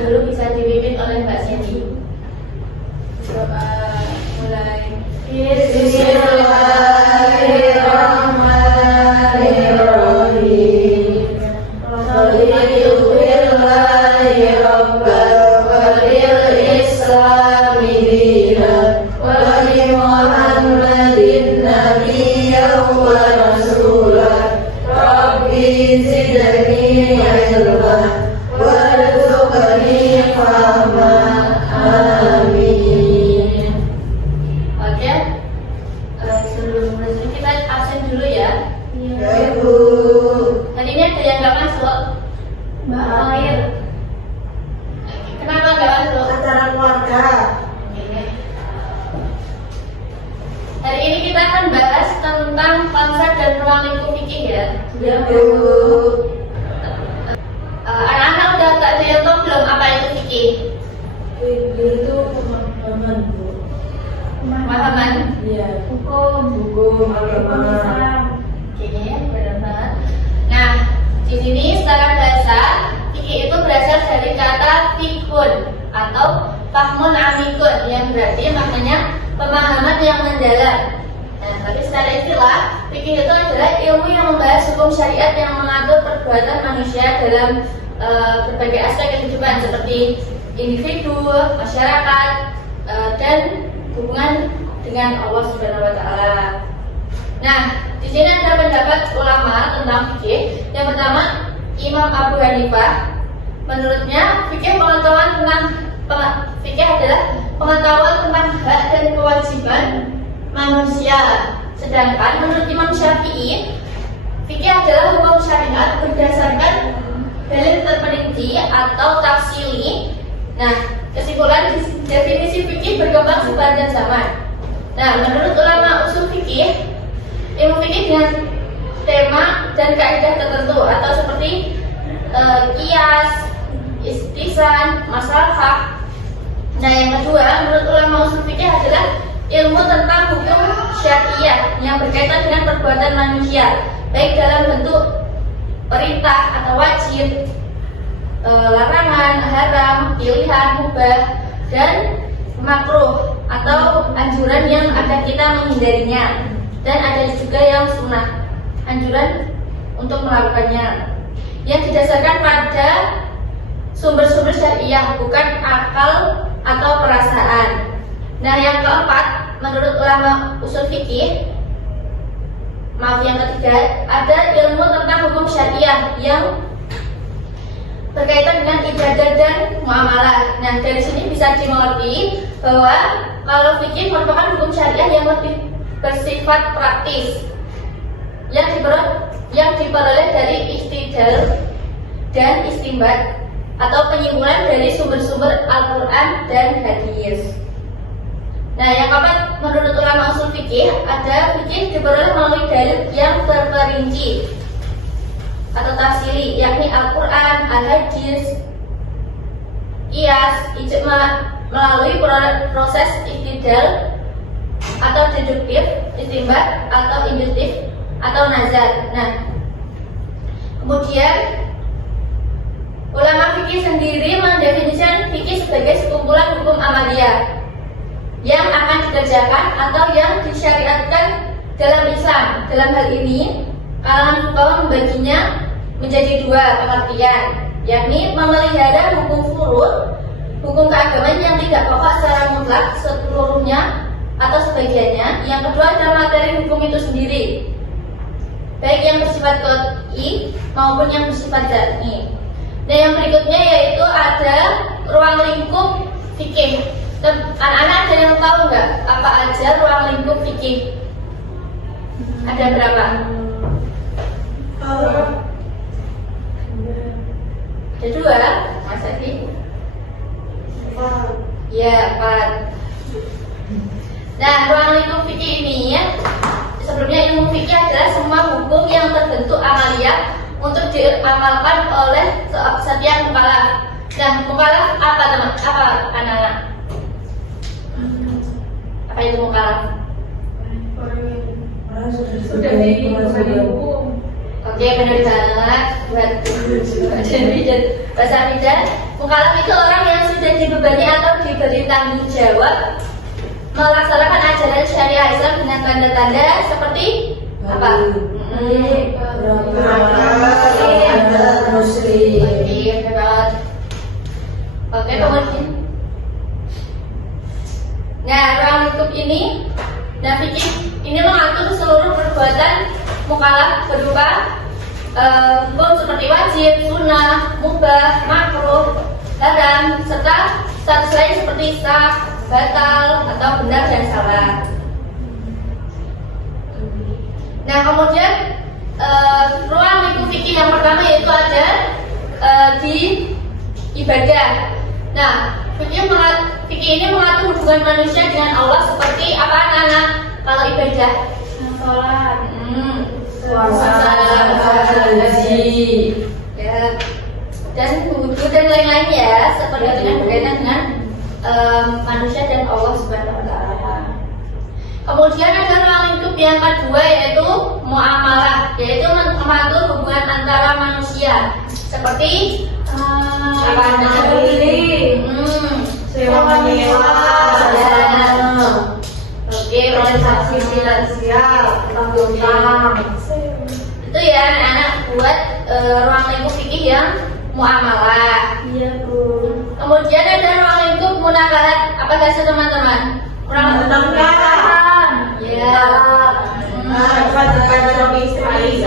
dulu bisa dipimpin oleh Mbak Cindy. Coba mulai. Bismillahirrahmanirrahim. Alhamdulillahi rabbil alamin. Wa li Muhammadin nabiyyan wa rasulan. Rabbi zidni ilma warzuqni fahma. Amin. Oke. Sebelum lanjut kita absen dulu ya. Ya Bu. Hari ini ada yang nggak masuk. Mbak Air. Kenapa nggak masuk? Acara keluarga. Hari ini kita akan bahas tentang konsep dan ruang lingkup fikih ya. Ya Bu. Anak-anak udah tak dihitung belum apa itu fikih? Itu pemahaman Bu. Pemahaman? Iya. Hukum agama. Oke, benar banget. Nah, di sini secara bahasa fikih itu berasal dari kata fikhun atau fahmun amikun yang berarti maknanya pemahaman yang mendalam. Nah, tapi secara istilah fikih itu adalah ilmu yang membahas hukum syariat yang mengatur perbuatan manusia dalam berbagai aspek kehidupan seperti individu, masyarakat, dan hubungan dengan Allah Subhanahu wa taala. Nah, di sini ada pendapat ulama tentang fikih. Yang pertama, Imam Abu Hanifah. Menurutnya, fikih adalah pengetahuan tentang hak dan kewajiban manusia. Sedangkan menurut Imam Syafi'i, fikih adalah hukum syariat berdasarkan dalil terperinci atau tafsili. Nah, kesimpulan definisi fikih berkembang sepanjang zaman. Nah, menurut ulama usul fikih, ilmu fikih dengan tema dan kaidah tertentu atau seperti qiyas, istihsan, maslahah. Nah, yang kedua, menurut ulama usul fikih adalah ilmu tentang hukum syariah yang berkaitan dengan perbuatan manusia, baik dalam bentuk perintah atau wajib, larangan, haram, pilihan, mubah, dan makruh atau anjuran yang akan kita menghindarinya. Dan ada juga yang sunnah, anjuran untuk melakukannya, yang didasarkan pada sumber-sumber syariah, bukan akal atau perasaan. Nah, yang keempat, menurut ulama usul fikih, yang ketiga, ada ilmu tentang hukum syariah yang berkaitan dengan ibadah dan muamalah. Nah, dari sini bisa dimengerti bahwa kalau fikih merupakan hukum syariah yang lebih bersifat praktis, yang diperoleh dari istidlal dan istinbat atau penyimpulan dari sumber-sumber Al-Quran dan hadis. Nah, yang keempat, menurut ulama usul fikih, ada fikih diperoleh melalui dalil yang terperinci atau tafsili, yakni Al-Quran, Al-Hadis, qiyas, ijma, melalui proses istidlal atau deduktif, istinbat atau induktif atau nazar. Nah, kemudian ulama fikih sendiri mendefinisikan fikih sebagai sekumpulan hukum amaliyah yang akan dikerjakan atau yang disyariatkan dalam Islam. Dalam hal ini, kalangan fuqaha membaginya menjadi dua pengertian, yakni memelihara hukum furud, hukum keagamaan yang tidak pokok secara mutlak seluruhnya atau sebagiannya. Yang kedua adalah materi hukum itu sendiri, baik yang bersifat qat'i maupun yang bersifat dzanni. Dan yang berikutnya yaitu ada ruang lingkup fikih. Anak-anak ada yang tahu nggak apa aja ruang lingkup fikih? Ada berapa? Ada dua, Mas Adi? Ya, 4. Nah, ruang lingkup fikih ini ya, sebelumnya ilmu fikih adalah semua hukum yang terbentuk amaliyah untuk diamalkan oleh setiap mukallaf. Nah, mukallaf apa teman? Apa anak-anak? Apa itu mukallaf? Sudah diberi hukum. Oke, benar banget. Buat jadi bahasa bidan, mukallaf itu orang diberi tanggung jawab melaksanakan ajaran syariah Islam dengan tanda-tanda seperti apa? Oke, kemudian. Nah, ruang lingkup ini, fikih ini mengatur seluruh perbuatan mukallaf berupa hukum seperti wajib, sunnah, mubah, makruh, haram, serta status lain seperti sah, batal, atau benar dan salah. Nah, kemudian ruang lingkup fikih yang pertama yaitu ada di ibadah. Nah, fikih ini mengatur hubungan manusia dengan Allah seperti apa anak-anak? Kalau ibadah, Sholat, puasa, haji, ya, dan wudhu dan lain-lain ya, seperti itu yang berkaitan dengan manusia dan Allah Subhanahu Wa Taala. Kemudian ada ruang lingkup yang kedua yaitu muamalah, yaitu mengatur hubungan antara manusia seperti apa sewa menyewa, oke, transaksi finansial, utang. Itu ya anak-anak buat ruang lingkup fikih yang muamalah. Iya Bu. Kemudian ada ruang lingkup munakahat. Apa bahasa teman-teman? Pernikahan. Ya. Depan suami istri.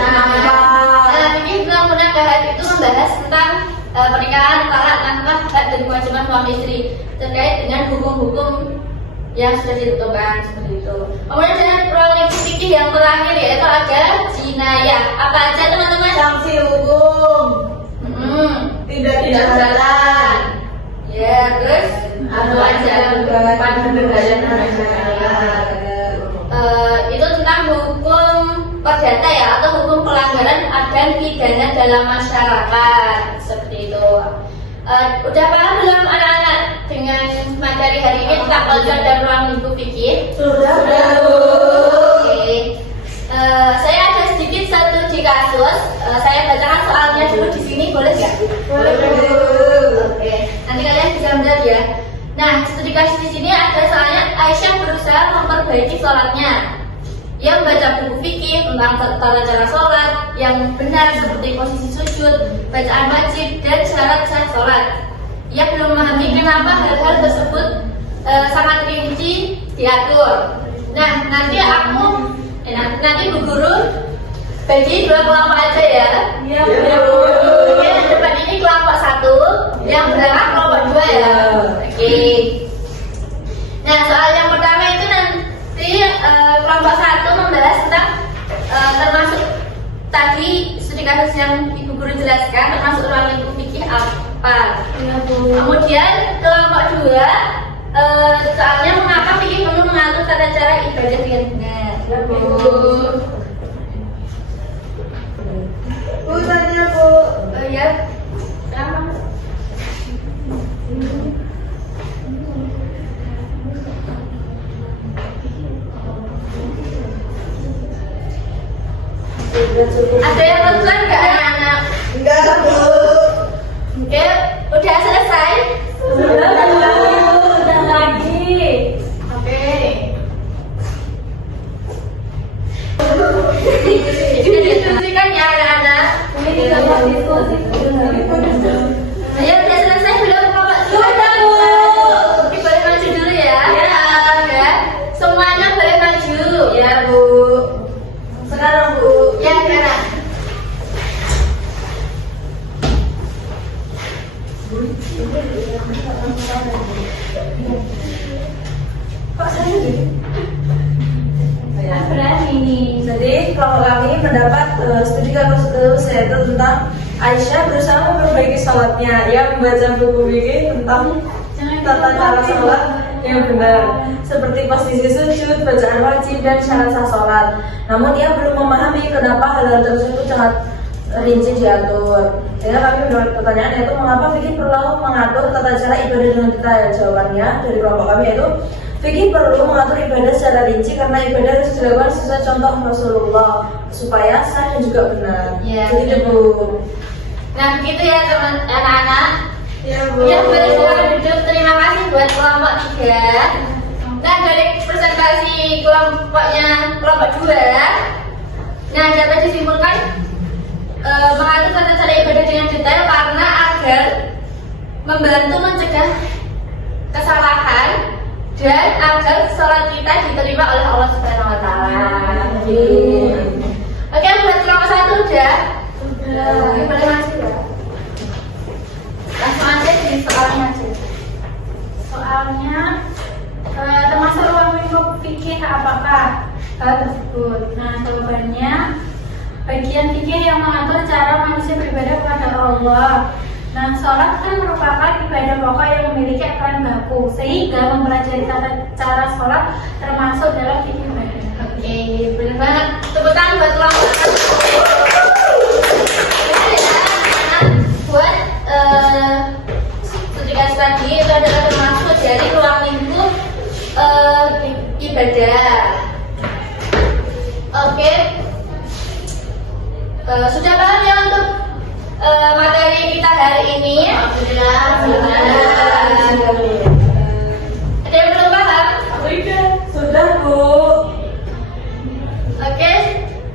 Fikih tentang munakahat itu membahas tentang pernikahan, talak, nafkah, hak dan kewajiban suami istri terkait dengan hukum-hukum yang sudah ditentukan seperti itu. Kemudian ada ruang lingkup fikih yang terakhir yaitu ada jinayah. Apa aja teman-teman? Sanksi hukum. Tidak jalan. Ya, terus apa aja? Itu tentang hukum perdata ya, atau hukum pelanggaran dan pidana dalam masyarakat seperti itu. Udah paham belum anak-anak dengan materi hari ini tentang pelajar dan ruang lingkup fikih? Sudah. Oke. Saya ada sedikit satu di kasus. Saya bacakan soalnya dulu di sini, boleh nggak? Boleh. Oke. Nanti kalian bisa menjawab ya. Nah, studi kasus di sini ada soalnya Aisyah berusaha memperbaiki sholatnya. Ia membaca buku fikih tentang tata cara sholat yang benar seperti posisi sujud, bacaan wajib, dan syarat sah sholat. Ia belum memahami kenapa hal-hal tersebut sangat rinci diatur. Nah, nanti nanti Bu Guru bagi dua kelompok aja ya. Iya Bu. Oke, yang depan ini kelompok 1, yang belakang kelompok 2 ya. Oke. Nah, soal yang pertama itu nanti kelompok 1 membahas tentang termasuk tadi studi kasus yang Ibu Guru jelaskan, termasuk ruang lingkup fikih apa. Iya Bu. Kemudian kelompok 2 soalnya mengapa fikih perlu mengatur tata cara ibadah dengan benar. Iya Bu. Bu tanya Bu. Ya. Sama. Ada yang konsen nggak anak-anak? Enggak Bu. Oke, udah selesai? Sudah lagi. Oke. Ini diskusikan ya anak-anak. Ini kelompok diskusi. Ayo udah selesai belum kelompok? Sudah Bu. Oke, boleh maju dulu ya. Ya. Semuanya boleh maju. Ya Bu. Sekarang Bu. Ya, sekarang. Kok saya gitu? Berani. Jadi kalau kami mendapat studi kasus yaitu tentang Aisyah berusaha memperbaiki sholatnya. Ia membaca buku fikih tentang tata cara sholat yang benar, seperti posisi sujud, bacaan wajib, dan syarat sah sholat. Namun ia belum memahami kenapa hal-hal tersebut sangat rinci diatur. Sehingga kami mendapat pertanyaan yaitu mengapa fikih perlu mengatur tata cara ibadah dengan detail. Jawabannya dari kelompok kami yaitu fikih perlu mengatur ibadah secara rinci karena ibadah harus dilakukan sesuai contoh Rasulullah supaya sah dan juga benar. Ya. Jadi Bu. Nah, begitu ya teman anak-anak. Ya Bu. Ya, boleh silakan duduk. Terima kasih buat kelompok 3. Nah, dari presentasi kelompok 2, nah dapat disimpulkan mengatur tata cara ibadah dengan detail karena agar membantu mencegah kesalahan dan agar sholat kita diterima oleh Allah Subhanahu Wa Taala. Oke, buat kelompok 1 udah. Oke, boleh masuk ya. Langsung aja di soalnya aja. Soalnya termasuk ruang lingkup fikih apakah hal tersebut? Nah, jawabannya bagian fikih yang mengatur cara manusia beribadah kepada Allah. Nah, sholat kan merupakan ibadah pokok yang memiliki aturan baku, sehingga mempelajari tata cara sholat termasuk dalam fikih ibadah. Oke, benar banget. Tepuk tangan buat kelompok 1. Buat ketika tadi itu adalah termasuk dari ruang lingkup ibadah. Oke, sudah paham ya untuk materi kita hari ini? Alhamdulillah. Ada yang belum paham? Sudah, Bu. Oke,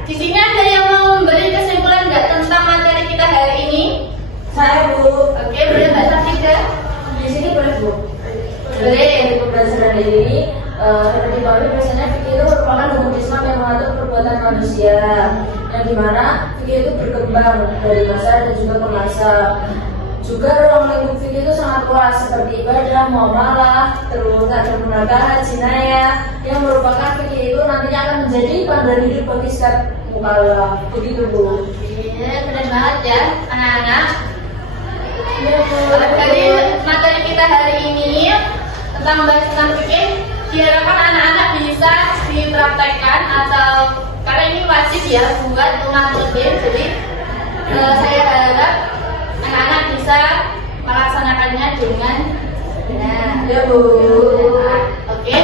di sini ada yang mau memberi kesimpulan nggak tentang materi kita hari ini? Saya, Bu. Oke, boleh Mbak Safida? Di sini boleh, Bu. Boleh. Dari pembelajaran ini, seperti diketahui biasanya fikih itu merupakan hukum Islam yang mengatur perbuatan manusia, yang dimana fikih itu berkembang dari masa dan juga ke masa. Juga ruang lingkup fikih itu sangat luas seperti ibadah, muamalah, terus ada perdagangan, jinayah, yang merupakan fikih itu nantinya akan menjadi panduan hidup bagi setiap mukallaf. Begitu, Bu. Iya, benar banget ya, anak-anak. Iya, Bu. Dari materi kita hari ini tentang membahas tentang fikih, diharapkan anak-anak bisa dipraktekkan atau karena ini wajib ya buat umat muslim. Jadi saya harap anak-anak bisa melaksanakannya dengan benar. Ya, Bu. Oke,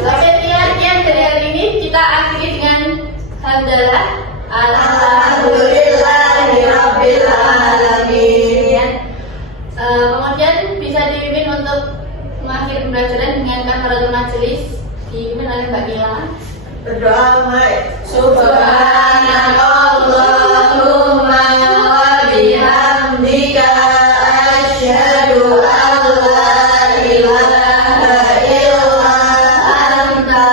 sekian dari hari ini kita akhiri dengan hamdalah. Alhamdulillahirabbil alamin. Kemudian bisa dipimpin untuk mengakhiri pembelajaran dengan kafaratul majelis dipimpin oleh Mbak Mila. Berdoa, Subhanallahumma wa bihamdika asyhadu an la ilaha illa anta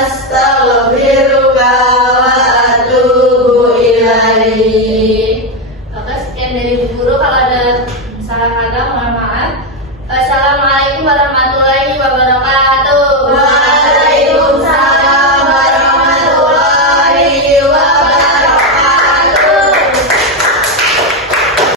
astaghfiruka wa atubu ilaik. Oke, sekian dari Bu Guru. Kalau ada salah kata mohon maaf. Assalamualaikum warahmatullahi